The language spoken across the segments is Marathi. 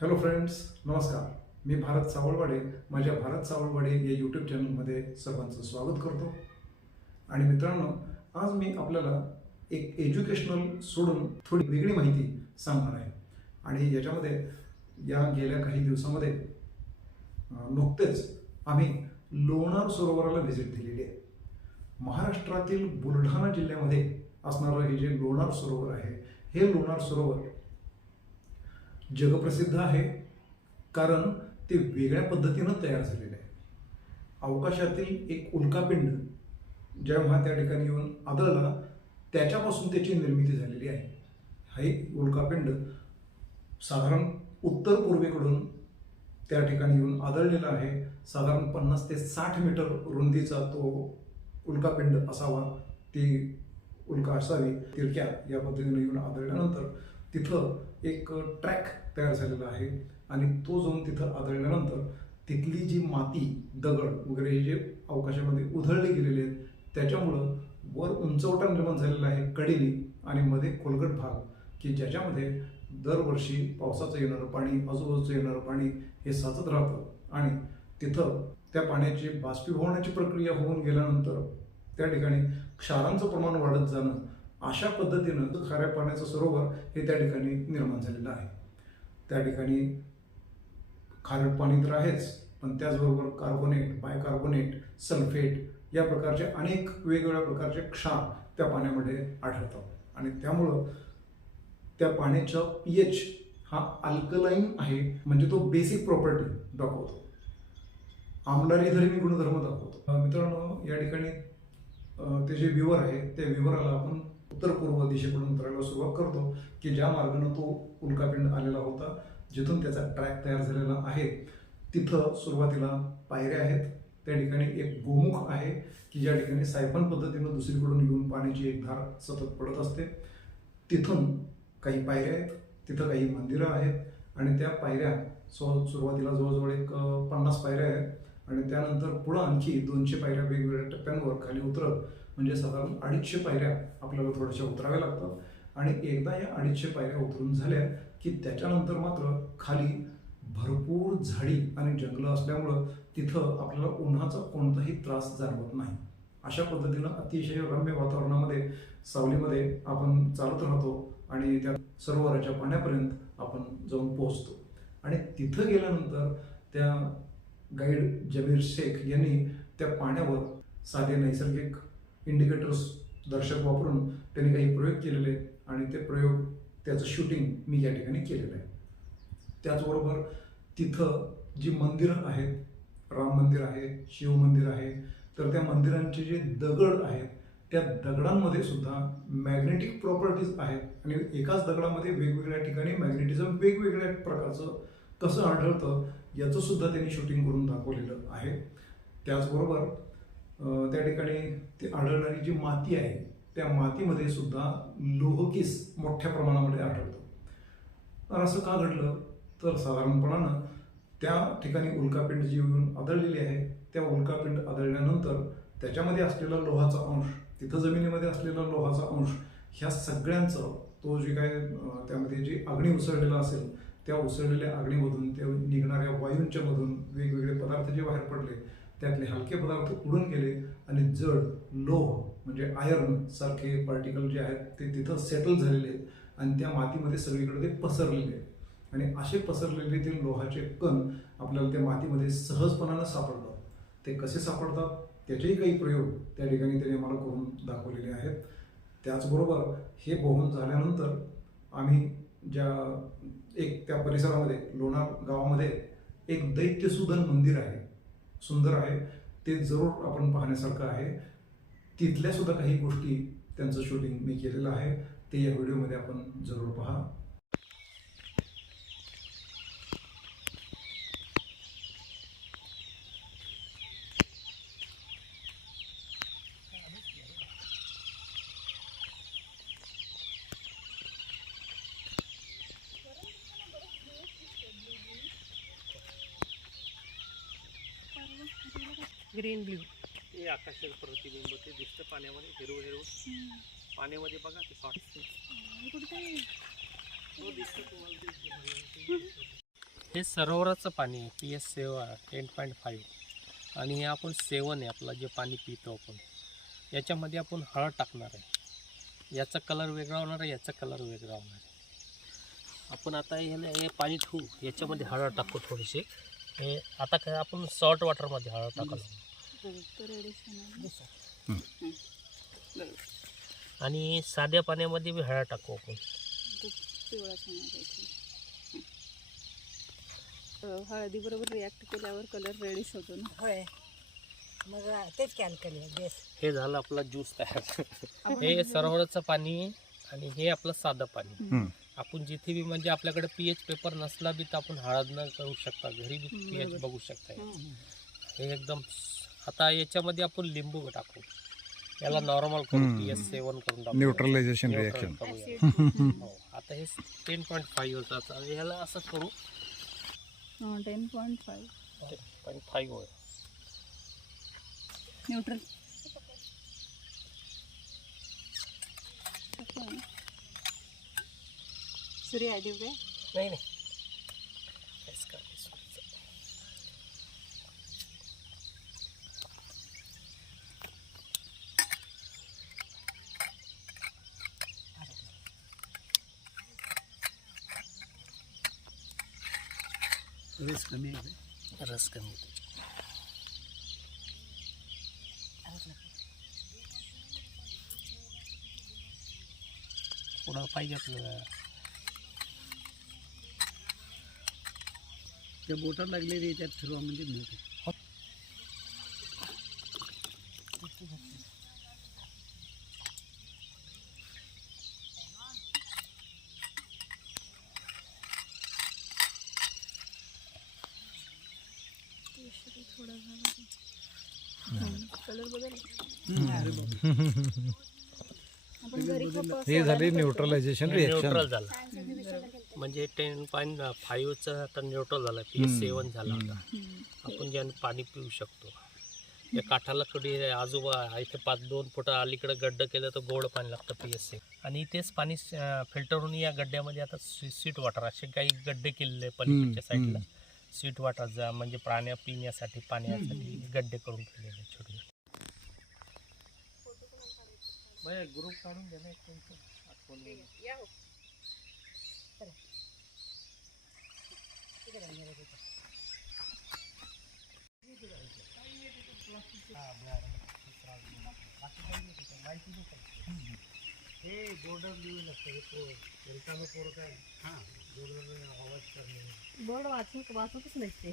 हॅलो फ्रेंड्स नमस्कार. मी भारत सावळवाडे माझ्या भारत सावळवाडे या यूट्यूब चॅनलमध्ये सर्वांचं स्वागत करतो. आणि मित्रांनो आज मी आपल्याला एक एज्युकेशनल सोडून थोडी वेगळी माहिती सांगणार आहे. आणि याच्यामध्ये या गेल्या काही दिवसामध्ये नुकतेच आम्ही लोणार सरोवराला व्हिजिट दिलेली आहे. महाराष्ट्रातील बुलढाणा जिल्ह्यामध्ये असणारं हे जे लोणार सरोवर आहे हे लोणार सरोवर जगप्रसिद्ध आहे. कारण ते वेगळ्या पद्धतीनं तयार झालेले आहे. अवकाशातील एक उल्कापिंड जेव्हा त्या ठिकाणी येऊन आदळला त्याच्यापासून त्याची निर्मिती झालेली आहे. हा एक उल्कापिंड साधारण उत्तर पूर्वेकडून त्या ठिकाणी येऊन आदळलेला आहे. साधारण पन्नास ते साठ मीटर रुंदीचा तो उल्कापिंड असावा ती उल्का असावी तिरक्या या पद्धतीने येऊन आदळल्यानंतर तिथं एक ट्रॅक तयार झालेला आहे आणि तो जाऊन तिथं आदळल्यानंतर तिथली जी माती दगड वगैरे हे जे अवकाशामध्ये उधळले गेलेले आहेत त्याच्यामुळं वर उंचवटा निर्माण झालेला आहे कडेली आणि मध्ये खोलगट भाग की ज्याच्यामध्ये दरवर्षी पावसाचं येणारं पाणी आजूबाजूचं येणारं पाणी हे साचत राहतं. आणि तिथं त्या पाण्याची बाष्पीभवनाची प्रक्रिया होऊन गेल्यानंतर त्या ठिकाणी क्षारांचं प्रमाण वाढत जाणं अशा पद्धतीनं खाऱ्या पाण्याचं सरोवर हे त्या ठिकाणी निर्माण झालेलं आहे. त्या ठिकाणी खारट पाणी तर आहेच पण त्याचबरोबर कार्बोनेट बायकार्बोनेट सल्फेट या प्रकारचे अनेक वेगवेगळ्या प्रकारचे क्षार त्या पाण्यामध्ये आढळतात. आणि त्यामुळं त्या पाण्याचा पी एच हा अल्कलाईन आहे म्हणजे तो बेसिक प्रॉपर्टी दाखवतो. आमलारी धर्मी गुणधर्म दाखवतो. मित्रांनो या ठिकाणी ते जे विवर आहे त्या विवराला आपण उत्तर पूर्व दिशेकडून उतरायला सुरुवात करतो की ज्या मार्गानं तो उल्कापिंड आलेला होता जिथून त्याचा ट्रॅक तयार झालेला आहे तिथं सुरुवातीला पायऱ्या आहेत. त्या ठिकाणी एक गोमुख आहे की ज्या ठिकाणी सायफन पद्धतीनं दुसरीकडून येऊन पाण्याची एक धार सतत पडत असते. तिथून काही पायऱ्या आहेत तिथं काही मंदिरं आहेत आणि त्या पायऱ्या सो सुरुवातीला जवळजवळ एक पन्नास पायऱ्या आहेत. आणि त्यानंतर पुढं आणखी दोनशे पायऱ्या वेगवेगळ्या टप्प्यांवर खाली उतरत म्हणजे साधारण अडीचशे पायऱ्या आपल्याला थोड्याशा उतराव्या लागतात. आणि एकदा या अडीचशे पायऱ्या उतरून झाल्या की त्याच्यानंतर मात्र खाली भरपूर झाडी आणि जंगलं असल्यामुळं तिथं आपल्याला उन्हाचा कोणताही त्रास जाणवत नाही. अशा पद्धतीनं अतिशय रम्य वातावरणामध्ये सावलीमध्ये आपण चालत राहतो आणि त्या सरोवराच्या पाण्यापर्यंत आपण जाऊन पोहोचतो. आणि तिथं गेल्यानंतर त्या गाईड जमीर शेख यांनी त्या पाण्यावर साधे नैसर्गिक इंडिकेटर्स दर्शक वापरून त्यांनी काही प्रयोग केलेले आहेत आणि ते प्रयोग त्याचं शूटिंग मी या ठिकाणी केलेलं आहे. त्याचबरोबर तिथं जी मंदिरं आहेत राम मंदिर आहे शिव मंदिर आहे तर त्या मंदिरांचे जे दगड आहेत त्या दगडांमध्ये सुद्धा मॅग्नेटिक प्रॉपर्टीज आहेत आणि एकाच दगडामध्ये वेगवेगळ्या ठिकाणी मॅग्नेटिझम वेगवेगळ्या प्रकारचं कसं आढळतं याचं सुद्धा त्यांनी शूटिंग करून दाखवलेलं आहे. त्याचबरोबर त्या ठिकाणी ते आढळणारी जी माती आहे त्या मातीमध्ये सुद्धा लोहकीस मोठ्या प्रमाणामध्ये आढळतो. तर असं का घडलं? तर साधारणपणानं त्या ठिकाणी उल्कापिंड जी येऊन आदळलेली आहे त्या उल्कापिंड आदळल्यानंतर त्याच्यामध्ये असलेला लोहाचा अंश तिथं जमिनीमध्ये असलेला लोहाचा अंश ह्या सगळ्यांचं तो जे काय त्यामध्ये जी अग्नी उसळलेला असेल त्या उसळलेल्या अग्नीमधून त्या निघणाऱ्या वायूंच्या मधून वेगवेगळे पदार्थ जे बाहेर पडले त्यातले हलके पदार्थ उडून गेले आणि जड लोह म्हणजे आयर्न सारखे पार्टिकल जे आहेत ते तिथं सेटल झालेले आहेत आणि त्या मातीमध्ये सगळीकडे ते पसरलेले आहेत. आणि असे पसरलेले ते लोहाचे कण आपल्याला त्या मातीमध्ये सहजपणानं सापडतात. ते कसे सापडतात? त्याचेही काही प्रयोग त्या ठिकाणी त्यांनी आम्हाला करून दाखवलेले आहेत. त्याचबरोबर हे पोहून झाल्यानंतर आम्ही ज्या एक त्या परिसरामध्ये लोणार गावामध्ये एक दैत्यसुदन मंदिर आहे. सुंदर आहे. ते जरूर आपण पाहण्यासारखं आहे. तिथल्या सुद्धा काही गोष्टी त्यांचं शूटिंग मी केलेलं आहे. ते या व्हिडिओमध्ये आपण जरूर पहा. ग्रीन ब्ल्यू ते आकाशाचं प्रतिबिंब ते दिसतं पाण्यामध्ये हिरवं हिरवं. पाण्यामध्ये बघा ते कुठे? हो दिसतं तुम्हाला ते हे सरोवराचं पाणी आहे पी एस सेवा टेन पॉईंट फाईव्ह आणि हे आपण सेवन आहे आपलं जे पाणी पितो आपण. याच्यामध्ये आपण हळद टाकणार आहे. याचा कलर वेगळा होणार आहे याचा कलर वेगळा होणार आहे. आपण आता हे हे पाणी ठेवू याच्यामध्ये हळद टाकू थोडीशी. हे आता काय आपण सॉल्ट वॉटरमध्ये हळद टाकलो आणि साध्या पाण्यामध्ये बी हळद टाकू आपण. हळदी बरोबर रिॲक्ट केल्यावर कलर रेडीच होतो ना. होय. मग तेच कॅल करूया बेस हे झालं आपला ज्यूस तयार. हे सरोवराचं पाणी आणि हे आपलं साधं पाणी. आपण जिथे बी म्हणजे आपल्याकडे पी एच पेपर नसला बी तर आपण हळद न करू शकता. घरी बी पी एच. बघू शकता हं. हे एकदम आता याच्यामध्ये आपण लिंबू टाकू. याला नॉर्मल करू. पी एच सेवन करून टाकू. Neutralization reaction. Acid. हो. आता हे टेन पॉईंट फाईव्ह होतं. ह्याला असं करू. हं, ten point five point five होय. न्यूट्रल सूर्य आय देऊ काय नाही. नाही. रस कमी आहे. रस कमी होतो थोडं पाहिजे आपल्याला. त्या बोटात लागलेली त्यात फिरवा म्हणजे मिळते हे झाले न्यूट्रलायझेशन न्यूट्रल झाला. म्हणजे टेन पॉईंट फाईव्हचा आता न्यूट्रल झाला पी हम्म. सेवन झाला आता. आपण ज्याने पाणी पिऊ शकतो. या काठाला कधी आजोबा इथे पाच दोन फुट अलीकडे गड्ड केलं तर गोड पाणी लागतं पी एस सी आणि तेच पाणी फिल्टर होऊन या गड्ड्यामध्ये आता स्वीट वॉटर असे काही गड्डे केलेले पलीकडच्या साईडला. स्वीट वॉटर जा म्हणजे प्राण्या पिण्यासाठी पाण्यासाठी गड्डे करून ठेवलेले आहेत छोटे ग्रुप काढून दे ना एक त्यांचं. आठवण म्हणून. हे border लिहून असतं, हे पो- रिकामं पोरं काय हां बोर्डर आवाज करणे बोर्ड वाचू वाचतच नाही ते.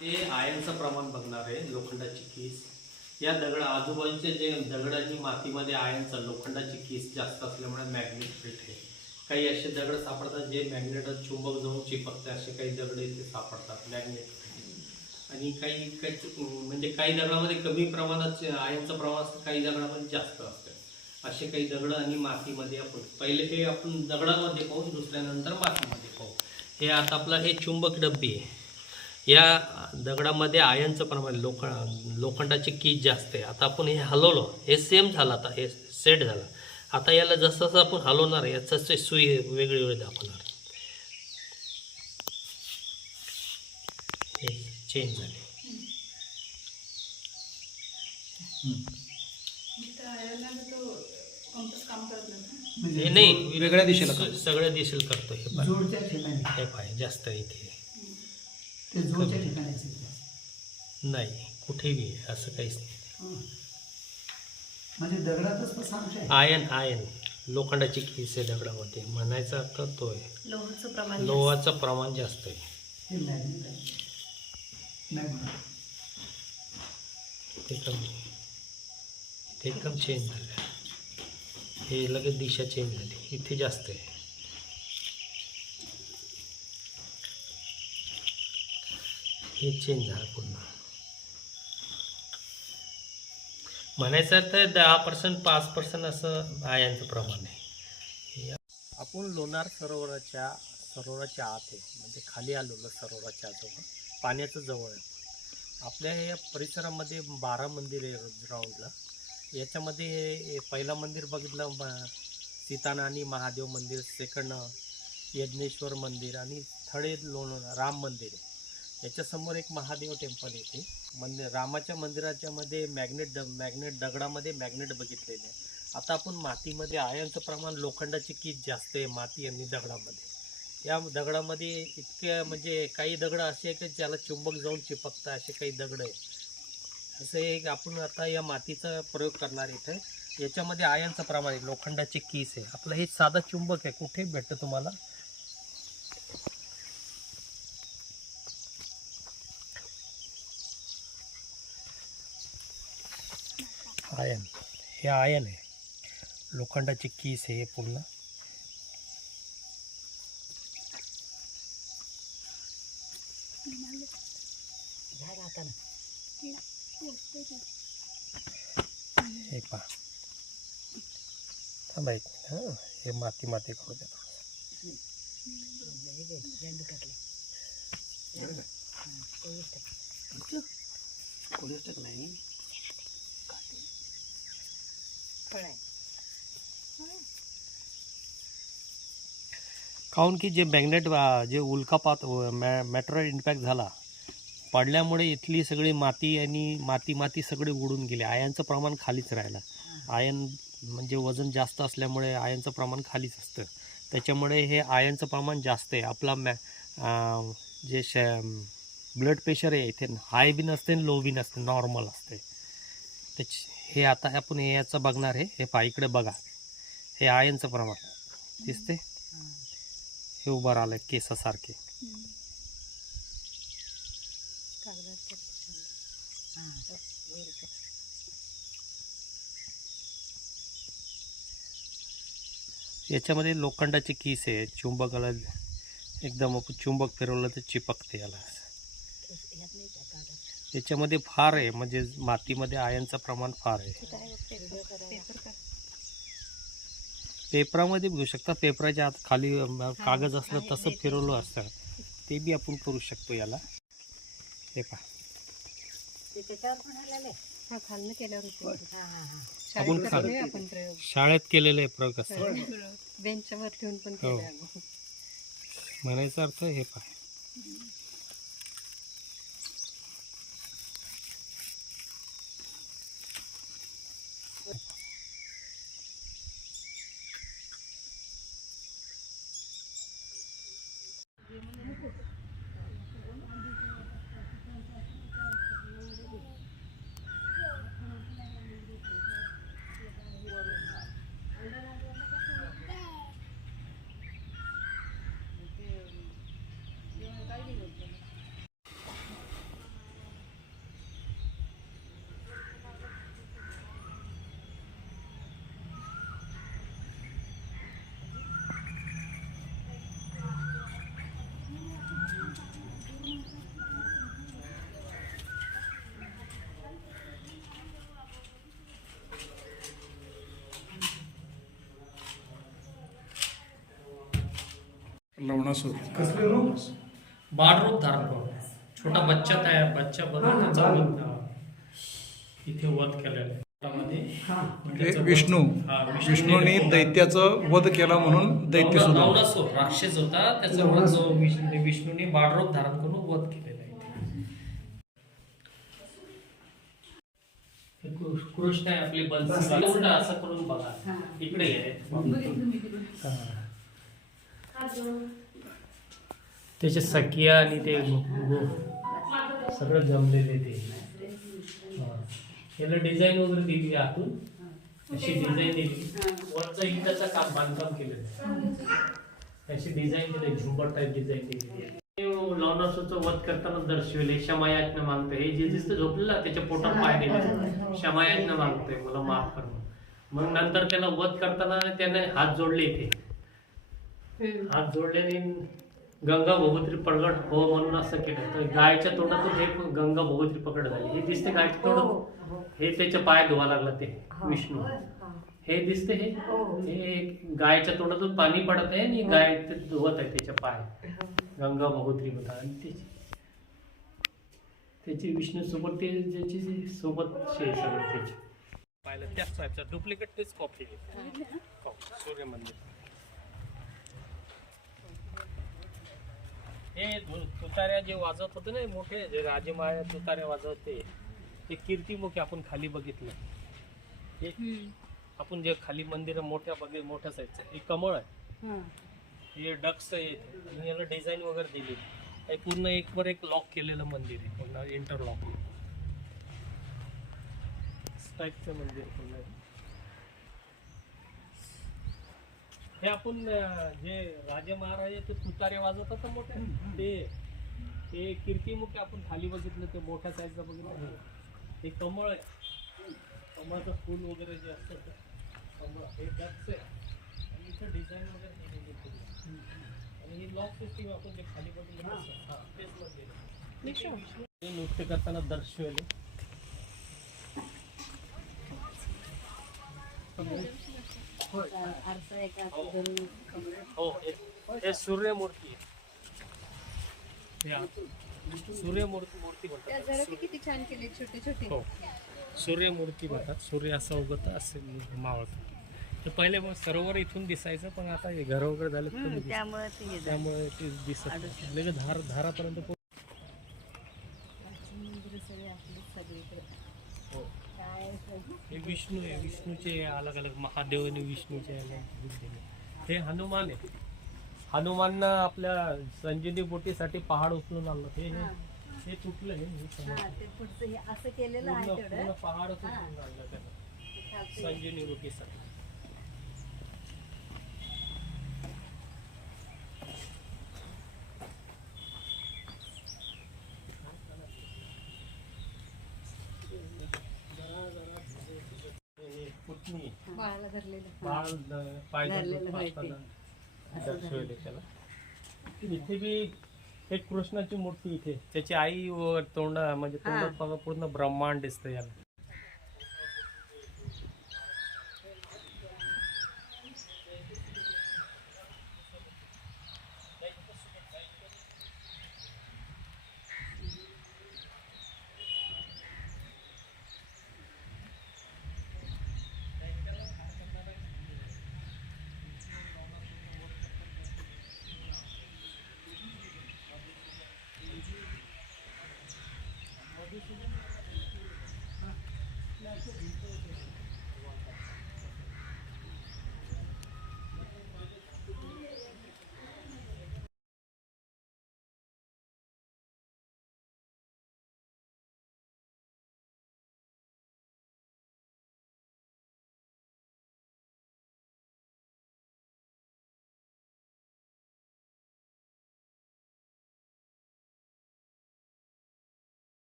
ते आयनचं प्रमाण बघणार आहे लोखंडाची कीस. या दगड आजूबाजूचे जे दगड आणि मातीमध्ये आयनचं लोखंडाची कीस जास्त असल्यामुळे मॅग्नेट फिट आहे. काही असे दगड सापडतात जे मॅग्नेट चुंबक जाऊन चिपकते असे काही दगड इथे सापडतात मॅग्नेट आणि काही काही म्हणजे काही दगडामध्ये कमी प्रमाणात आयनचं प्रमाण असतं काही दगडामध्ये जास्त असतं. असे काही दगड आणि मातीमध्ये आपण पहिले काही आपण दगडामध्ये पाहू दुसऱ्यानंतर मातीमध्ये हे आता आपलं हे चुंबक डब्बी आहे. या दगडामध्ये आयनचं प्रमाण लोख लोखंडाची कीज जास्त आहे. आता आपण हे हलवलं. हे सेम झालं आता. हे सेट झालं. आता याला जसं जसं आपण हलवणार याचं ते सुई वेगळी वेगळी दाखवणार. हे चेंज झाले. काम करत हे नाही वेगळ्या दिशेला? स- सगळ्या दिशेला करतो हे पाय जोडच्या ठिकाणी. हे पाय जास्त आहे इथे. ते जोडच्या ठिकाणी असेल. नाही कुठेही आहे, असं काहीच नाही. हं. म्हणजे दगडातच पण सांगू आहे आयन आयन. लोखंडाची खिस आहे दगडामध्ये म्हणायचा अर्थ तो आहे. लोहाचं प्रमाण लोहाचं प्रमाण जास्त आहे. हे मॅग्नेट आहे. मॅग्नेट. ते कमी. ते एकदम चेंज झालं. हे लगेच दिशा चेंज झाली. इथे जास्त आहे. हे चेंज झालं पुन्हा म्हणायचं तर दहा पर्सेंट पाच पर्सेंट असं आयांचं प्रमाण आहे. आपण लोणार सरोवराच्या सरोवराच्या आत आहे. म्हणजे खाली आलेलो सरोवराच्या आजोबा. पाण्याचं जवळ आहे. आपल्या या परिसरामध्ये बारा मंदिर आहे ग्राउंडला याच्यामध्ये हे पहिलं मंदिर बघितलं सीताना सीतानानी महादेव मंदिर सेकंड यज्ञेश्वर मंदिर आणि थळे लोण राम मंदिर आहे. याच्यासमोर एक महादेव टेम्पल येते मंदिर रामाच्या मंदिराच्या मध्ये मॅग्नेट द मॅग्नेट दगडामध्ये मॅग्नेट बघितलेले आता आपण मातीमध्ये आयनचं प्रमाण लोखंडाची कीज जास्त आहे माती आणि दगडामध्ये. या दगडामध्ये इतक्या म्हणजे काही दगड असे आहे की ज्याला चुंबक जाऊन चिपकतं असे काही दगड आहे जसं एक आपण आता या मातीचा प्रयोग करणार इथे याच्यामध्ये आयनचं प्रमाण आहे लोखंडाची कीस आहे. आपलं हे साधा चुंबक आहे कुठे भेटतं तुम्हाला. आयन. हे आयन आहे. लोखंडाची कीस आहे पूर्ण. हे। पहा थांबा एक हाँ माती माती करू कोणीच की जे मॅग्नेट जे उल्कापात मॅ मॅटर इम्पॅक्ट झाला पडल्यामुळे इथली सगळी माती आणि माती माती सगळी उडून गेली. आयांचं प्रमाण खालीच राहिलं. आयन म्हणजे वजन जास्त असल्यामुळे आयनचं प्रमाण खालीच असतं. त्याच्यामुळे हे आयनचं प्रमाण जास्त आहे. आपला मॅ जे श ब्लड प्रेशर आहे इथे हाय बी नसते लो बी नसते नॉर्मल असते. त्याच हे आता आपण हे याचं बघणार आहे. हे पा इकडे बघा. हे आयनचं प्रमाण. दिसते हे उभं राहिलं केसासारखे. याच्यामध्ये लोखंडाची कीस आहे चुंबकाला एकदम आपण चुंबक फिरवलं तर चिपकते याला. याच्यामध्ये फार आहे म्हणजे मातीमध्ये आयनचं प्रमाण फार आहे. पेपरामध्ये घेऊ शकता पेपराच्या आत खाली कागद असलं तसं फिरवलं असतं. ते बी आपण करू शकतो याला. हे पहा. आपण प्रयोग शाळेत केलेले प्रयोग असतात बेंचच्या वर ठेवून पण हो. केलं आम्ही. म्हणायचा अर्थ हे पहा लवणासूर. बाळ रूप? धारण करून. छोटा बच्चा तयार बच्चा बनवून त्याचा वध इथे वध केलेला म्हणजे विष्णू. विष्णूने दैत्याचं वध केला म्हणून दैत्य सुद्धा. राक्षस होता त्याचा वध जो विष्णू विष्णूने बाळरूप धारण करून वध केलेला आहे. हे कृ- कृष्ण आहे आपली बंसी. असं करून बघा. इकडे आहे त्याचे सखिया आणि ते सगळं जमलेले ते. त्याला याला डिझाईन वगैरे दिली आतून? अशी डिझाईन दिली. वरचं इंटाचं काम बांधकाम केलं. अशी डिझाईन दिली झुंबर टाईप डिझाईन दिली आहे. लॉनर्सचं वध करताना दर्शविले क्षमायाज्ञा मागतोय. हे जे दिसतं झोपलेलं त्याच्या पोटात पाय गेले क्षमायाज्ञा मागतोय मला माफ कर. मग नंतर त्याला वध करताना त्याने हात जोडले इथे. हात जोडल्याने गंगा भोगोत्री प्रगट हो म्हणून असं केलं. तर गायच्या तोंडातून हे गंगा भोगोत्री प्रकट झाली. हे दिसते गायच्या तोंडात हे त्याचे पाय धुवा लागला ते विष्णू. हे. दिसते हे? हे. गायच्या तोंडातून पाणी पडत आहे आणि गाय ते धुवत आहे त्याच्या पाय गंगा भोगोत्री म्हणतात आणि त्याची त्याची विष्णू सोबत ते ज्याची सोबत शे सगळं त्याची. पाहिलं त्याच टाईपचा डुप्लिकेट तेच कॉपी सूर्य मंदिर हे धु- तुताऱ्या जे वाजवत होते ना मोठे जे राजेमाया तुताऱ्या वाजवते ते कीर्तिमुखी आपण खाली बघितलं. हे आपण जे खाली मंदिर मोठ्या बघे मोठ्या साईजचं हे कमळ आहे. हे. डक्स आहे आणि याला डिझाईन वगैरे दिली. हे पूर्ण एक वर एक लॉक केलेलं मंदिर आहे पूर्ण इंटरलॉक टाईपचं मंदिर पूर्ण आहे. हे आपण जे राजे महाराजे ते तुतारे वाजवतात ना मोठे ते ते कीर्तिमुखी आपण खाली बघितलं ते मोठ्या साईजचं बघितलं. हे. हे कमळ आहे. कमळाचं फूल वगैरे जे असतं ते कमळ हे डक्स आहे. आणि इथं डिझाईन वगैरे केलेली. आणि ही लॉक सिस्टीम आपण जे खाली बघितलं हा, तेच. हे नृत्य करताना दर्शवले. हो हे- हे सूर्यमूर्ती. आहे सूर्यमूर्ती मूर्ती त्या म्हणतात जरा किती छान केली छोटी छोटी. हो. सूर्यमूर्ती म्हणतात सूर्य असं उगत असे मावळत तर पहिले मग सरोवर इथून दिसायचं पण आता हे घर वगैरे झाले त्यामुळे ते हे झालं. त्यामुळे ते दिसत नाही. लगेच धार धारापर्यंत पो- मंदिरं सगळी आपली सगळीकडे. हे विष्णू आहे विष्णूचे अलग अलग महादेव आणि विष्णूचे अलग. हे हनुमान आहे. हनुमाननं आपल्या संजीवनी बोटीसाठी पहाड उचलून आणलं हे हे- तुटलं हे ते असं केलेलं पहाड उचलून आणलं त्यानं. ते संजीवनी बोटीसाठी. हे बाळाला धरलेलं. बाळ द- धरलेलं दर्शवले त्याला इथे बी एक कृष्णाची मूर्ती इथे. त्याची आई व तोंड म्हणजे तोंडात बघा पूर्ण ब्रह्मांड दिसतं याला.